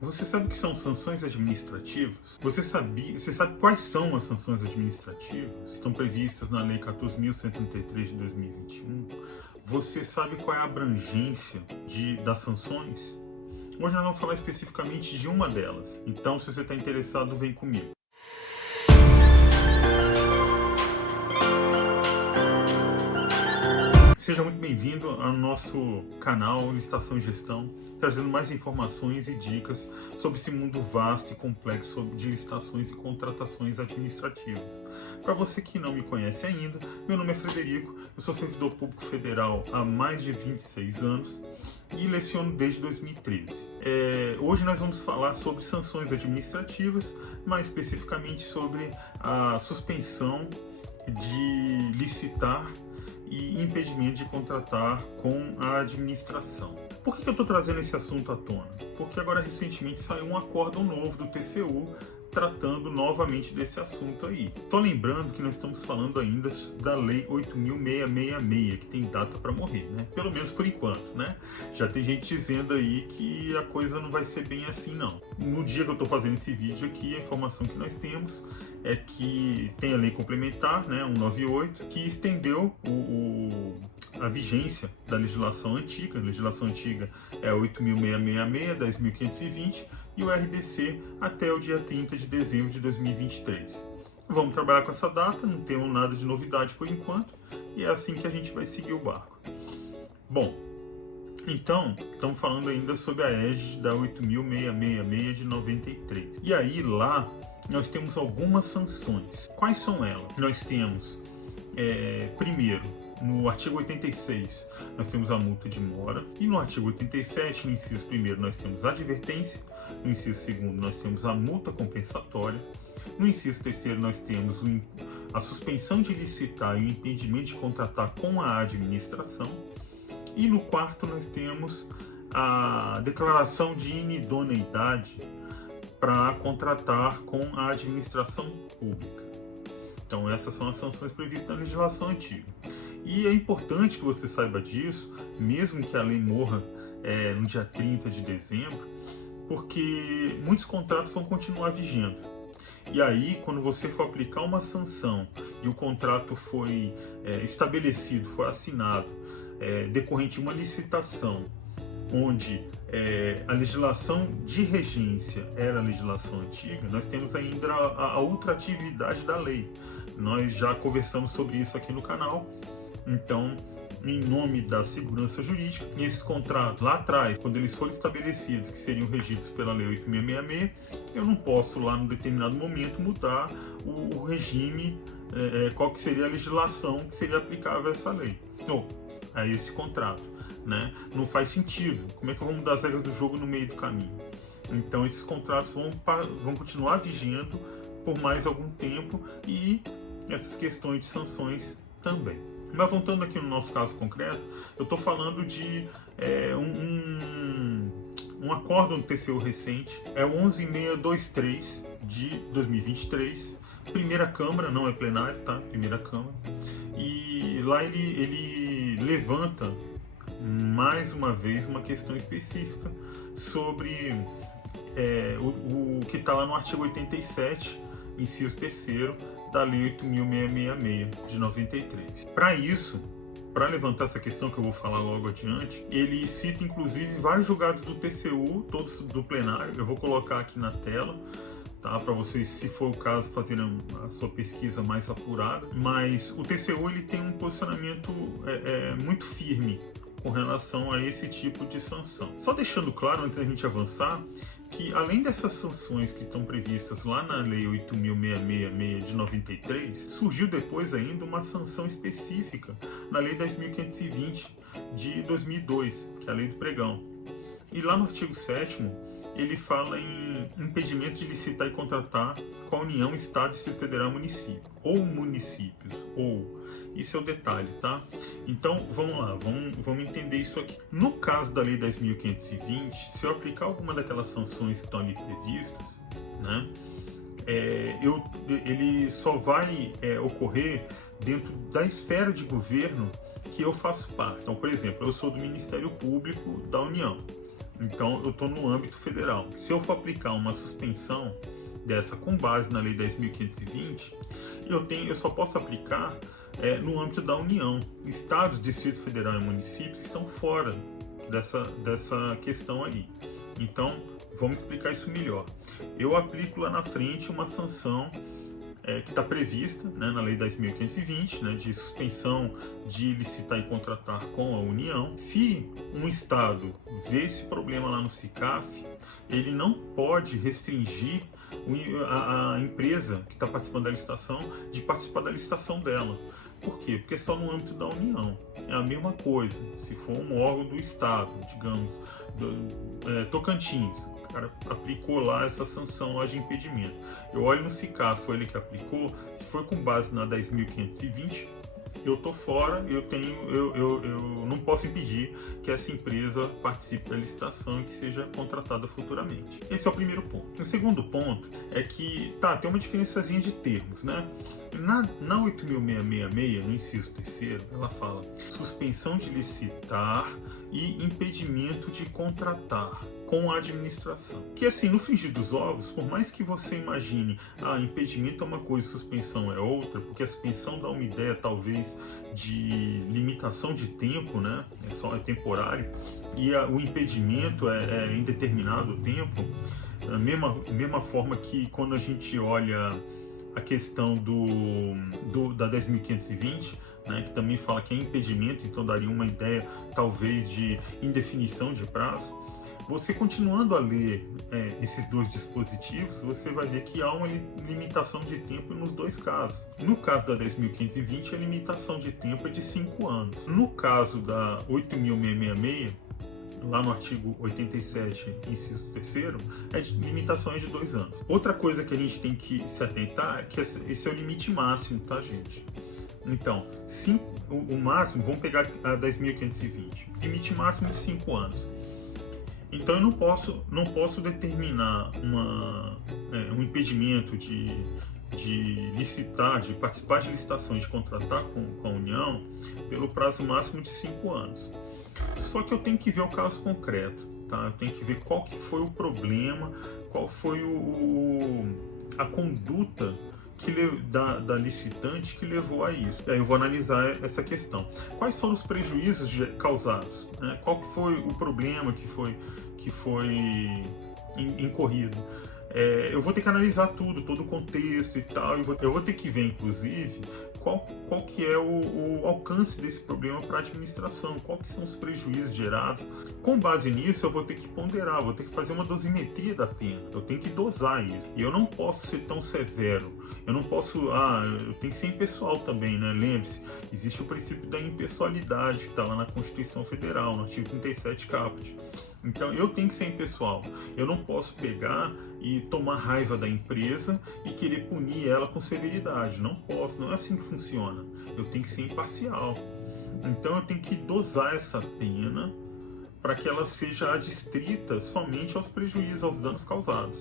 Você sabe o que são sanções administrativas? Você sabe quais são as sanções administrativas? Estão previstas na Lei 14.133 de 2021. Você sabe qual é a abrangência das sanções? Hoje nós vamos falar especificamente de uma delas. Então, se você está interessado, vem comigo. Seja muito bem-vindo ao nosso canal Licitação e Gestão, trazendo mais informações e dicas sobre esse mundo vasto e complexo de licitações e contratações administrativas. Para você que não me conhece ainda, meu nome é Frederico, eu sou servidor público federal há mais de 26 anos e leciono desde 2013. Hoje nós vamos falar sobre sanções administrativas, mais especificamente sobre a suspensão de licitar e impedimento de contratar com a administração. Por que eu estou trazendo esse assunto à tona? Porque agora recentemente saiu um acórdão novo do TCU tratando novamente desse assunto aí. Só lembrando que nós estamos falando ainda da Lei 8.666, que tem data para morrer, né? Pelo menos por enquanto, né? Já tem gente dizendo aí que a coisa não vai ser bem assim, não. No dia que eu estou fazendo esse vídeo aqui, a informação que nós temos é que tem a lei complementar, né, 198, que estendeu a vigência da legislação antiga. A legislação antiga é 8.666, 10.520, e o RDC até o dia 30 de dezembro de 2023. Vamos trabalhar com essa data, não temos nada de novidade por enquanto, e é assim que a gente vai seguir o barco. Bom, então, estamos falando ainda sobre a égide da 8.666 de 93. E aí, lá, nós temos algumas sanções. Quais são elas? Nós temos, primeiro, no artigo 86, nós temos a multa de mora. E no artigo 87, no inciso 1º, nós temos a advertência. No inciso 2º, nós temos a multa compensatória. No inciso 3º, nós temos a suspensão de licitar e o impedimento de contratar com a administração. E no 4º, nós temos a declaração de inidoneidade para contratar com a administração pública. Então, essas são as sanções previstas na legislação antiga. E é importante que você saiba disso, mesmo que a lei morra no dia 30 de dezembro, porque muitos contratos vão continuar vigendo. E aí, quando você for aplicar uma sanção e o contrato foi estabelecido, foi assinado, decorrente de uma licitação, onde a legislação de regência era a legislação antiga, nós temos ainda a ultratividade da lei. Nós já conversamos sobre isso aqui no canal. Então, em nome da segurança jurídica, esses contratos lá atrás, quando eles foram estabelecidos, que seriam regidos pela Lei 8.666, eu não posso lá num determinado momento mudar o regime, qual que seria a legislação que seria aplicável a essa lei, ou a esse contrato, né? Não faz sentido. Como é que eu vou mudar as regras do jogo no meio do caminho? Então, esses contratos vão continuar vigendo por mais algum tempo e essas questões de sanções também. Mas voltando aqui no nosso caso concreto, eu estou falando de um acórdão do TCU recente, é o 11.623 de 2023, primeira Câmara, não é plenário, tá? Primeira Câmara. E lá ele levanta mais uma vez uma questão específica sobre o que está lá no artigo 87, inciso 3º, da Lei 8.666 de 93. Para isso, para levantar essa questão que eu vou falar logo adiante, ele cita inclusive vários julgados do TCU, todos do plenário. Eu vou colocar aqui na tela, tá, para vocês, se for o caso, fazerem a sua pesquisa mais apurada. Mas o TCU ele tem um posicionamento muito firme com relação a esse tipo de sanção. Só deixando claro, antes da gente avançar, que além dessas sanções que estão previstas lá na Lei 8.666 de 93, surgiu depois ainda uma sanção específica na Lei 10.520 de 2002, que é a Lei do Pregão. E lá no artigo 7º, ele fala em impedimento de licitar e contratar com a União, Estado, Distrito Federal e município, ou municípios, ou... Isso é o detalhe, tá? Então, vamos lá, vamos entender isso aqui. No caso da Lei 10.520, se eu aplicar alguma daquelas sanções que estão ali previstas, né, ele só vai ocorrer dentro da esfera de governo que eu faço parte. Então, por exemplo, eu sou do Ministério Público da União. Então, eu estou no âmbito federal. Se eu for aplicar uma suspensão dessa com base na Lei 10.520, eu só posso aplicar no âmbito da União. Estados, Distrito Federal e municípios estão fora dessa questão aí. Então, vamos explicar isso melhor. Eu aplico lá na frente uma sanção que está prevista, né, na Lei 10.520, né, de suspensão de licitar e contratar com a União. Se um Estado vê esse problema lá no SICAF, ele não pode restringir a empresa que está participando da licitação de participar da licitação dela. Por quê? Porque é só no âmbito da União. É a mesma coisa. Se for um órgão do Estado, digamos, Tocantins, o cara aplicou lá essa sanção lá de impedimento. Eu olho no SICAF, foi ele que aplicou. Se for com base na 10.520, eu tô fora, eu não posso impedir que essa empresa participe da licitação e que seja contratada futuramente. Esse é o primeiro ponto. O segundo ponto é que, tem uma diferençazinha de termos, né? Na 8.666, no inciso 3º, ela fala suspensão de licitar e impedimento de contratar com a administração. Que assim, no frigir dos ovos, por mais que você imagine, impedimento é uma coisa, suspensão é outra, porque a suspensão dá uma ideia talvez de limitação de tempo, né? É temporário, e o impedimento é indeterminado tempo. Da mesma forma que quando a gente olha a questão da 10.520, né, que também fala que é impedimento, então daria uma ideia talvez de indefinição de prazo. Você continuando a ler esses dois dispositivos, você vai ver que há uma limitação de tempo nos dois casos. No caso da 10.520, a limitação de tempo é de 5 anos. No caso da 8.666, lá no artigo 87, inciso 3º, limitação é de 2 anos. Outra coisa que a gente tem que se atentar é que esse é o limite máximo, tá, gente? Então, o máximo, vamos pegar a 10.520, limite máximo de 5 anos. Então, eu não posso determinar um impedimento de licitar, de participar de licitação e de contratar com a União pelo prazo máximo de 5 anos. Só que eu tenho que ver o caso concreto, tá? Eu tenho que ver qual que foi o problema, qual foi a conduta da licitante que levou a isso. Aí eu vou analisar essa questão. Quais foram os prejuízos causados? Né? Qual que foi o problema que foi incorrido? Eu vou ter que analisar todo o contexto e tal. Eu vou ter que ver, inclusive, qual que é o alcance desse problema para a administração, qual que são os prejuízos gerados. Com base nisso, eu vou ter que ponderar, vou ter que fazer uma dosimetria da pena, eu tenho que dosar isso. E eu não posso ser tão severo, eu não posso, eu tenho que ser impessoal também, né? Lembre-se, existe o princípio da impessoalidade, que está lá na Constituição Federal, no artigo 37 caput. Então eu tenho que ser impessoal, eu não posso pegar e tomar raiva da empresa e querer punir ela com severidade, não posso, não é assim que funciona, eu tenho que ser imparcial. Então eu tenho que dosar essa pena para que ela seja adstrita somente aos prejuízos, aos danos causados,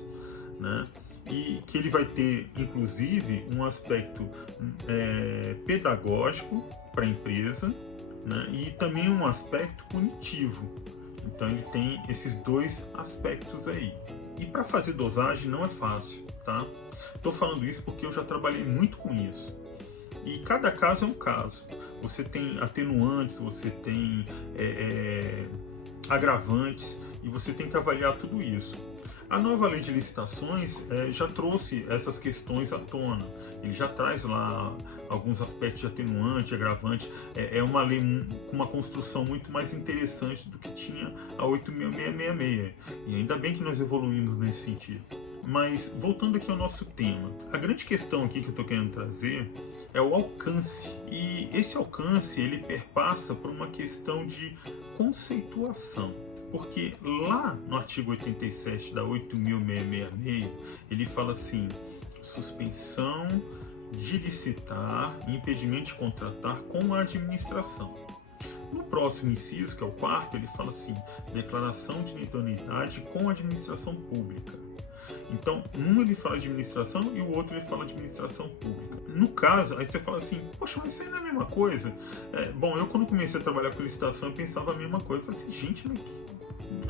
né? E que ele vai ter, inclusive, um aspecto pedagógico para a empresa, né? E também um aspecto punitivo. Então ele tem esses dois aspectos aí. E para fazer dosagem não é fácil, tá? Estou falando isso porque eu já trabalhei muito com isso. E cada caso é um caso. Você tem atenuantes, você tem agravantes e você tem que avaliar tudo isso. A nova lei de licitações já trouxe essas questões à tona. Ele já traz lá alguns aspectos de atenuante, agravante. É uma lei com uma construção muito mais interessante do que tinha a 8.666. E ainda bem que nós evoluímos nesse sentido. Mas, voltando aqui ao nosso tema, a grande questão aqui que eu estou querendo trazer é o alcance. E esse alcance, ele perpassa por uma questão de conceituação. Porque lá no artigo 87 da 8.666, ele fala assim, suspensão de licitar e impedimento de contratar com a administração. No próximo inciso, que é o 4º, ele fala assim, declaração de idoneidade com a administração pública. Então, um ele fala de administração e o outro ele fala de administração pública. No caso, aí você fala assim, poxa, mas isso aí não é a mesma coisa? Bom, eu quando comecei a trabalhar com licitação, eu pensava a mesma coisa. Eu falei assim, gente,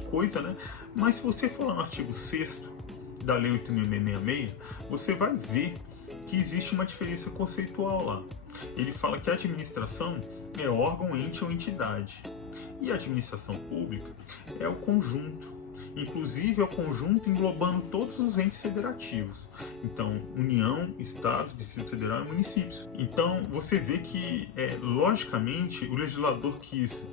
coisa, né? Mas se você for lá no artigo 6º da Lei 8.666, você vai ver que existe uma diferença conceitual lá. Ele fala que a administração é órgão, ente ou entidade. E a administração pública é o conjunto. Inclusive é o conjunto englobando todos os entes federativos. Então, União, Estados, Distrito Federal e municípios. Então, você vê que, logicamente, o legislador quis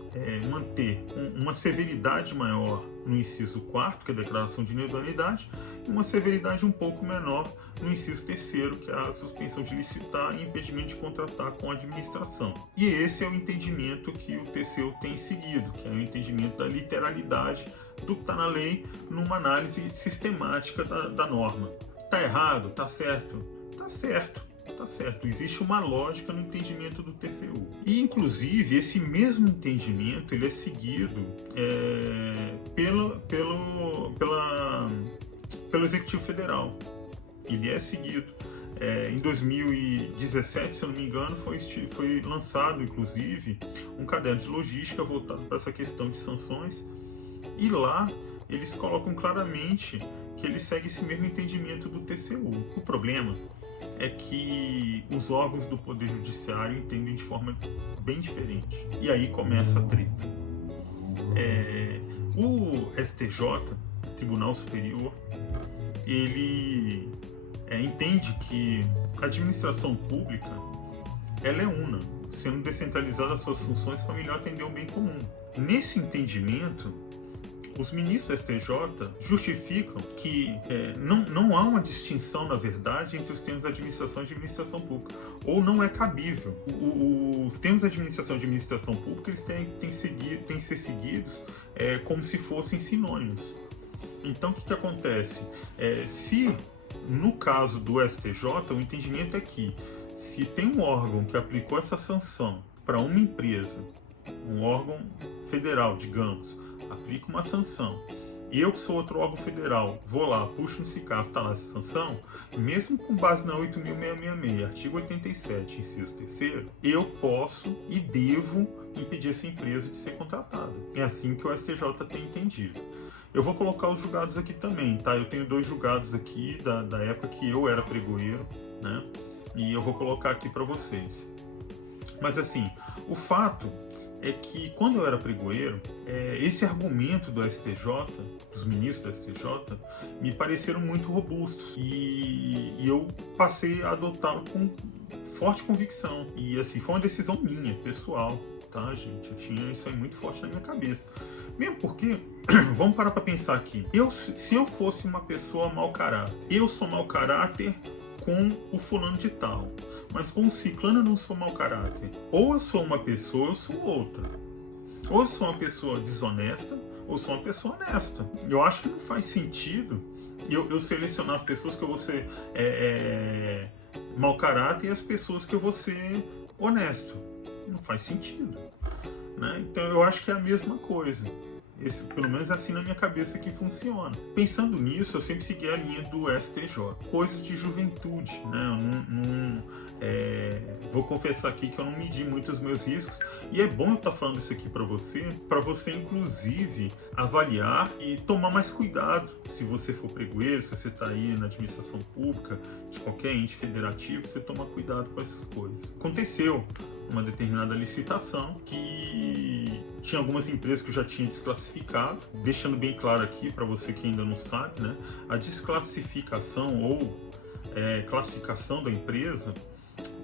manter uma severidade maior no inciso 4º, que é a declaração de idoneidade, e uma severidade um pouco menor no inciso 3º, que é a suspensão de licitar e impedimento de contratar com a administração. E esse é o entendimento que o TCU tem seguido, que é o entendimento da literalidade do que está na lei, numa análise sistemática da norma. Está errado? Está certo? Está certo. Tá certo, existe uma lógica no entendimento do TCU. E, inclusive, esse mesmo entendimento ele é seguido pelo Executivo Federal. Ele é seguido. Em 2017, se eu não me engano, foi lançado, inclusive, um caderno de logística voltado para essa questão de sanções. E lá eles colocam claramente que ele segue esse mesmo entendimento do TCU. O problema é que os órgãos do Poder Judiciário entendem de forma bem diferente. E aí começa a treta. O STJ, Tribunal Superior, ele entende que a administração pública ela é una, sendo descentralizada as suas funções para melhor atender o bem comum. Nesse entendimento, os ministros do STJ justificam que não há uma distinção, na verdade, entre os termos de administração e administração pública, ou não é cabível. Os termos de administração pública eles têm que ser seguidos como se fossem sinônimos. Então, o que acontece? Se, no caso do STJ, o entendimento é que, se tem um órgão que aplicou essa sanção para uma empresa, um órgão federal, digamos, aplica uma sanção, e eu que sou outro órgão federal, vou lá, puxo no CICAF, está lá essa sanção, mesmo com base na 8.666, artigo 87, inciso 3º, eu posso e devo impedir essa empresa de ser contratada. É assim que o STJ tem entendido. Eu vou colocar os julgados aqui também, tá? Eu tenho 2 julgados aqui da época que eu era pregoeiro, né? E eu vou colocar aqui para vocês. Mas assim, o fato é que quando eu era pregoeiro, esse argumento do STJ, dos ministros do STJ, me pareceram muito robustos e eu passei a adotá-lo com forte convicção. E assim, foi uma decisão minha, pessoal, tá, gente? Eu tinha isso aí muito forte na minha cabeça. Mesmo porque, vamos parar para pensar aqui, se eu fosse uma pessoa mau caráter, eu sou mau caráter com o fulano de tal, mas com o ciclano eu não sou mau caráter. Ou eu sou uma pessoa, ou eu sou outra. Ou eu sou uma pessoa desonesta, ou eu sou uma pessoa honesta. Eu acho que não faz sentido eu selecionar as pessoas que eu vou ser mau caráter e as pessoas que eu vou ser honesto. Não faz sentido, né? Então eu acho que é a mesma coisa. Pelo menos assim na minha cabeça que funciona. Pensando nisso, eu sempre segui a linha do STJ. Coisa de juventude, né? Vou confessar aqui que eu não medi muito os meus riscos. E é bom eu estar falando isso aqui para você inclusive avaliar e tomar mais cuidado. Se você for pregoeiro, se você está aí na administração pública, de qualquer ente federativo, você tomar cuidado com essas coisas. Aconteceu uma determinada licitação que tinha algumas empresas que eu já tinha desclassificado, deixando bem claro aqui para você que ainda não sabe, né? A desclassificação ou classificação da empresa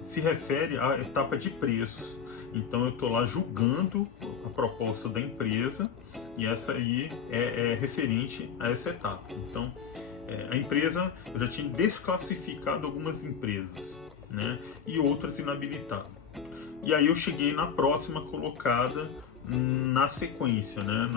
se refere à etapa de preços. Então eu estou lá julgando a proposta da empresa e essa aí é referente a essa etapa. Então a empresa, eu já tinha desclassificado algumas empresas, né? E outras inabilitado. E aí eu cheguei na próxima colocada na sequência, né?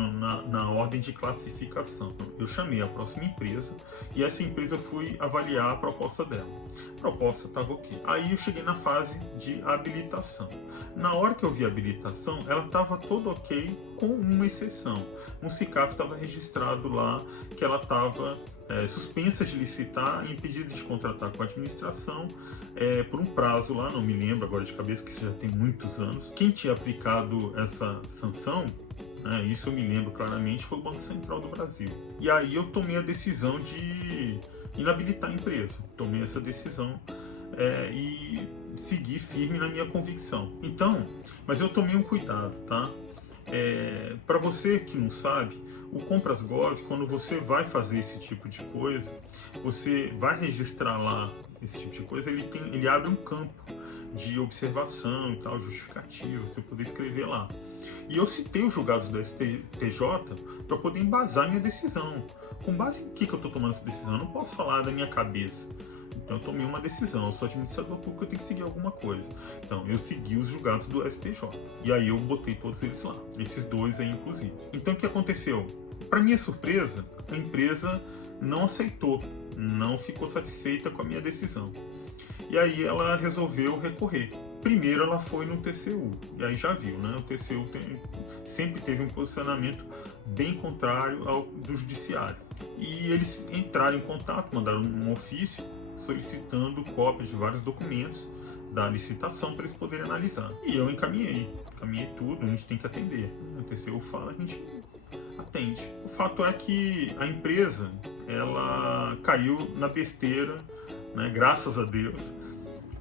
na ordem de classificação. Eu chamei a próxima empresa e essa empresa eu fui avaliar a proposta dela. A proposta estava ok. Aí eu cheguei na fase de habilitação. Na hora que eu vi a habilitação, ela estava toda ok, com uma exceção. No CICAF estava registrado lá que ela estava suspensa de licitar e impedida de contratar com a administração por um prazo lá, não me lembro agora de cabeça, que isso já tem muitos anos. Quem tinha aplicado essa sanção né? Isso eu me lembro claramente, foi o Banco Central do Brasil. E aí eu tomei a decisão de inabilitar a empresa. Tomei essa decisão e segui firme na minha convicção. Então, mas eu tomei um cuidado, tá? Para você que não sabe, o Compras.gov, quando você vai fazer esse tipo de coisa, você vai registrar lá esse tipo de coisa, ele abre um campo de observação e tal, justificativa, você poder escrever lá. E eu citei os julgados do STJ para poder embasar minha decisão. Com base em que eu estou tomando essa decisão? Eu não posso falar da minha cabeça. Então eu tomei uma decisão, eu sou administrador público, eu tenho que seguir alguma coisa. Então eu segui os julgados do STJ. E aí eu botei todos eles lá, esses dois aí inclusive. Então o que aconteceu? Para minha surpresa, a empresa não aceitou, não ficou satisfeita com a minha decisão. E aí ela resolveu recorrer. Primeiro ela foi no TCU, e aí já viu, né? O TCU sempre teve um posicionamento bem contrário ao do judiciário. E eles entraram em contato, mandaram um ofício solicitando cópias de vários documentos da licitação para eles poderem analisar. E eu encaminhei tudo, a gente tem que atender. O TCU fala, a gente atende. O fato é que a empresa, ela caiu na besteira, né, graças a Deus,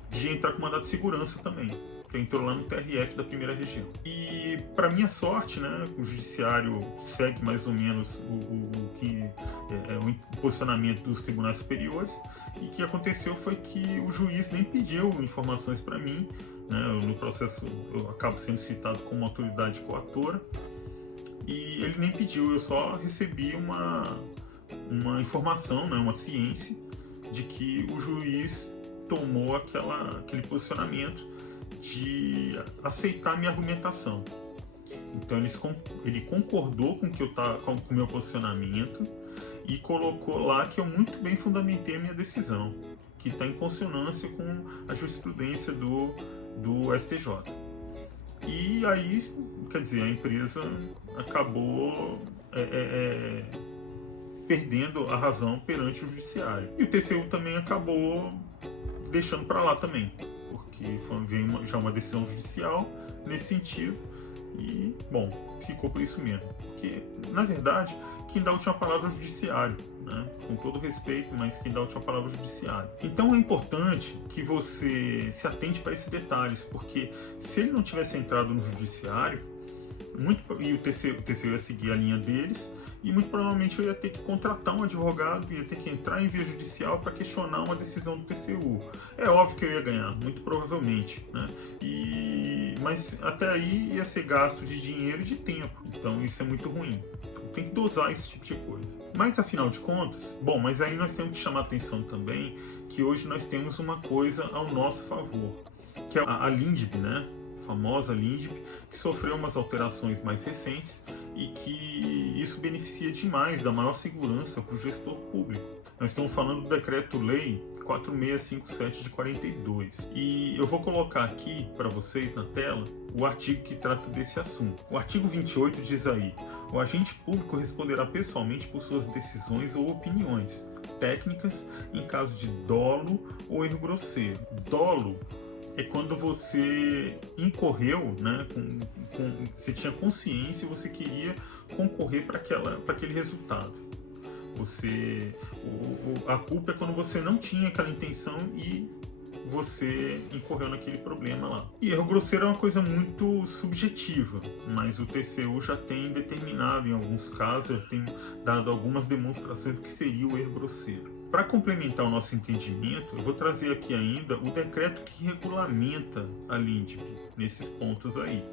de entrar com mandado de segurança também. Entrou lá no TRF da primeira região. E, para minha sorte, né, o judiciário segue mais ou menos o que é o posicionamento dos tribunais superiores, e o que aconteceu foi que o juiz nem pediu informações para mim, né, no processo eu acabo sendo citado como autoridade coatora, e ele nem pediu, eu só recebi uma informação, né, uma ciência de que o juiz tomou aquele posicionamento de aceitar a minha argumentação. Então ele concordou com o meu posicionamento e colocou lá que eu muito bem fundamentei a minha decisão, que está em consonância com a jurisprudência do STJ. E aí, quer dizer, a empresa acabou perdendo a razão perante o judiciário. E o TCU também acabou deixando para lá também, porque veio já uma decisão judicial nesse sentido e, bom, ficou por isso mesmo. Porque, na verdade, quem dá a última palavra é o judiciário, né? Com todo respeito, mas quem dá a última palavra é o judiciário. Então é importante que você se atente para esses detalhes, porque se ele não tivesse entrado no judiciário, e o TCU ia seguir a linha deles, e muito provavelmente eu ia ter que contratar um advogado, ia ter que entrar em via judicial para questionar uma decisão do TCU. É óbvio que eu ia ganhar, muito provavelmente, né? Mas até aí ia ser gasto de dinheiro e de tempo, então isso é muito ruim. Tem que dosar esse tipo de coisa. Mas afinal de contas, bom, mas aí nós temos que chamar atenção também que hoje nós temos uma coisa ao nosso favor, que é a LINDB, né? A famosa LINDB, que sofreu umas alterações mais recentes e que isso beneficia demais da maior segurança para o gestor público. Nós estamos falando do Decreto-Lei 4657 de 42. E eu vou colocar aqui para vocês na tela o artigo que trata desse assunto. O artigo 28 diz aí: o agente público responderá pessoalmente por suas decisões ou opiniões técnicas em caso de dolo ou erro grosseiro. Dolo é quando você incorreu, né, você tinha consciência e você queria concorrer para aquele resultado. A culpa é quando você não tinha aquela intenção e você incorreu naquele problema lá. E erro grosseiro é uma coisa muito subjetiva, mas o TCU já tem determinado, em alguns casos, já tem dado algumas demonstrações do que seria o erro grosseiro. Para complementar o nosso entendimento, eu vou trazer aqui ainda o decreto que regulamenta a LINDB, nesses pontos aí.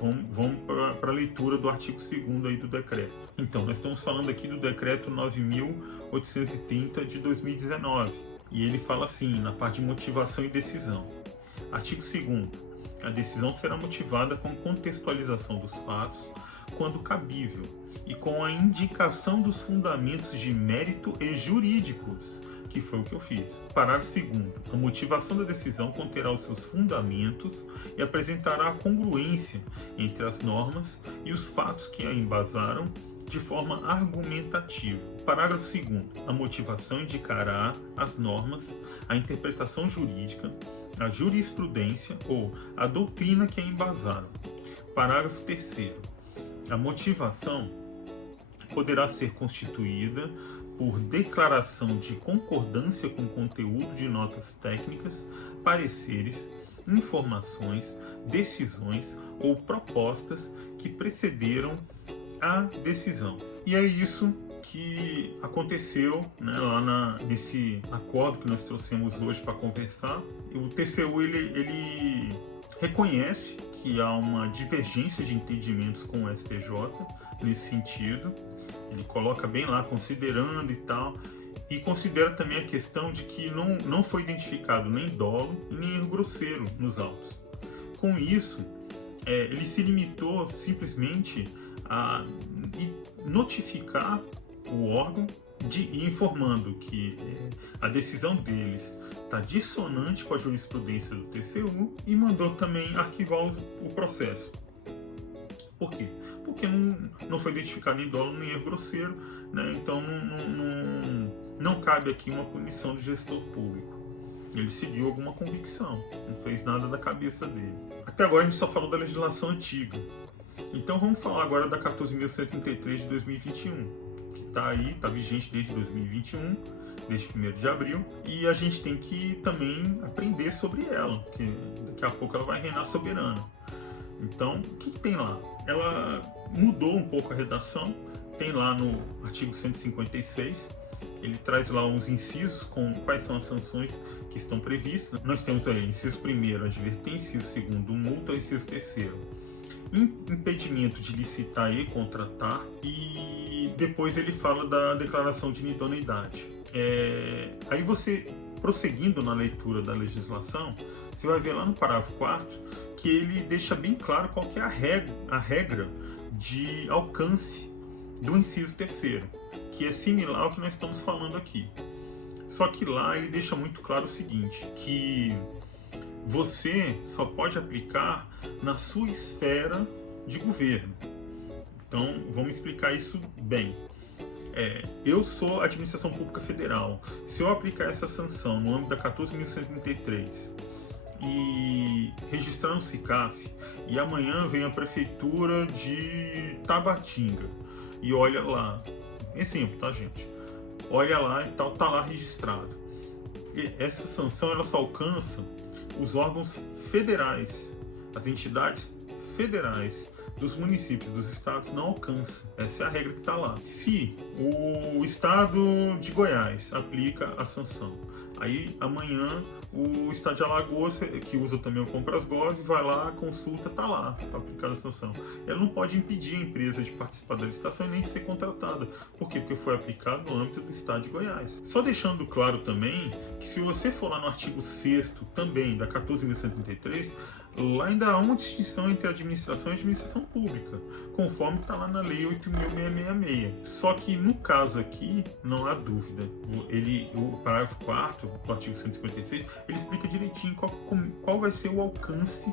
Vamos para a leitura do artigo 2º aí do decreto. Então, nós estamos falando aqui do decreto 9.830 de 2019. E ele fala assim, na parte de motivação e decisão. Artigo 2º. A decisão será motivada com contextualização dos fatos, quando cabível, e com a indicação dos fundamentos de mérito e jurídicos, que foi o que eu fiz. Parágrafo 2º. A motivação da decisão conterá os seus fundamentos e apresentará a congruência entre as normas e os fatos que a embasaram de forma argumentativa. Parágrafo 2º. A motivação indicará as normas, a interpretação jurídica, a jurisprudência ou a doutrina que a embasaram. Parágrafo 3º. A motivação poderá ser constituída por declaração de concordância com o conteúdo de notas técnicas, pareceres, informações, decisões ou propostas que precederam a decisão. E é isso que aconteceu, né, lá nesse acordo que nós trouxemos hoje para conversar. O TCU ele reconhece que há uma divergência de entendimentos com o STJ nesse sentido. Ele coloca bem lá, considerando e tal, e considera também a questão de que não foi identificado nem dolo e nem erro grosseiro nos autos. Com isso, ele se limitou simplesmente a notificar o órgão informando que a decisão deles está dissonante com a jurisprudência do TCU e mandou também arquivar o processo. Por quê? Porque não foi identificado nem dolo nem erro grosseiro, né? Então não cabe aqui uma punição do gestor público. Ele seguiu alguma convicção, não fez nada da cabeça dele. Até agora a gente só falou da legislação antiga. Então vamos falar agora da 14.133 de 2021. Está aí, está vigente desde 2021, desde 1º de abril, e a gente tem que também aprender sobre ela, porque daqui a pouco ela vai reinar soberana. Então, o que tem lá? Ela mudou um pouco a redação, tem lá no artigo 156, ele traz lá uns incisos com quais são as sanções que estão previstas. Nós temos aí inciso 1º, advertência, inciso 2º, multa, inciso 3º, impedimento de licitar e contratar, e depois ele fala da declaração de inidoneidade. Aí você, prosseguindo na leitura da legislação, você vai ver lá no parágrafo 4º que ele deixa bem claro qual que é a regra de alcance do inciso 3º, que é similar ao que nós estamos falando aqui. Só que lá ele deixa muito claro o seguinte, que você só pode aplicar na sua esfera de governo. Então, vamos explicar isso bem. Eu sou administração pública federal. Se eu aplicar essa sanção no âmbito da 14.133 e registrar no SICAF, e amanhã vem a prefeitura de Tabatinga e olha lá, exemplo, tá, gente? Olha lá e tal, tá lá registrado. E essa sanção ela só alcança os órgãos federais, as entidades federais dos municípios, dos estados não alcança. Essa é a regra que está lá. Se o estado de Goiás aplica a sanção, aí amanhã o estado de Alagoas, que usa também o Comprasgov, vai lá, consulta, tá lá, tá aplicada a sanção. Ela não pode impedir a empresa de participar da licitação e nem de ser contratada. Por quê? Porque foi aplicado no âmbito do estado de Goiás. Só deixando claro também que se você for lá no artigo 6º também da 14.133, lá ainda há uma distinção entre administração e administração pública, conforme está lá na Lei 8.666. Só que no caso aqui, não há dúvida. O parágrafo 4º do artigo 156, ele explica direitinho qual vai ser o alcance,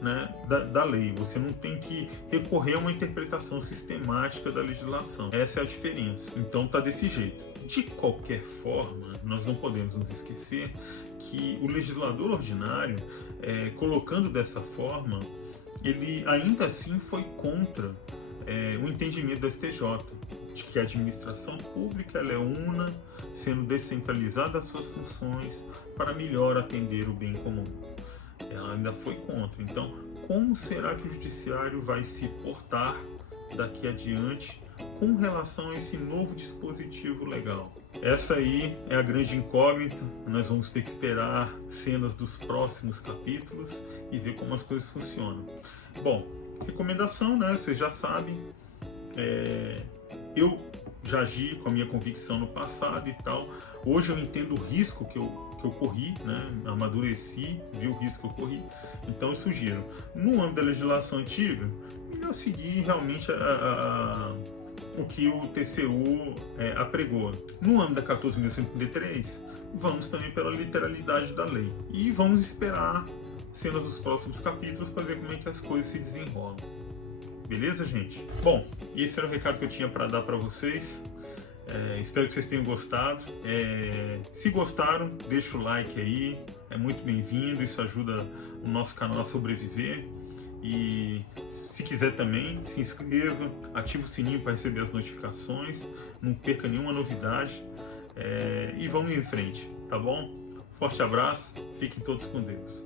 né, da lei. Você não tem que recorrer a uma interpretação sistemática da legislação. Essa é a diferença. Então está desse jeito. De qualquer forma, nós não podemos nos esquecer que o legislador ordinário, colocando dessa forma, ele ainda assim foi contra o entendimento da STJ, de que a administração pública ela é una, sendo descentralizada as suas funções para melhor atender o bem comum. Ela ainda foi contra. Então, como será que o judiciário vai se portar daqui adiante com relação a esse novo dispositivo legal? Essa aí é a grande incógnita. Nós vamos ter que esperar cenas dos próximos capítulos e ver como as coisas funcionam. Bom, recomendação, né? Vocês já sabem. Eu já agi com a minha convicção no passado e tal. Hoje eu entendo o risco que eu corri, né? Amadureci, vi o risco que eu corri. Então eu sugiro, no âmbito da legislação antiga, melhor seguir realmente o que o TCU apregou. No âmbito da 14.133, vamos também pela literalidade da lei. E vamos esperar cenas dos próximos capítulos para ver como é que as coisas se desenrolam. Beleza, gente? Bom, esse era o recado que eu tinha para dar para vocês. Espero que vocês tenham gostado. Se gostaram, deixa o like aí. É muito bem-vindo. Isso ajuda o nosso canal a sobreviver. E se quiser também, se inscreva, ative o sininho para receber as notificações, não perca nenhuma novidade, e vamos em frente, tá bom? Forte abraço, fiquem todos com Deus.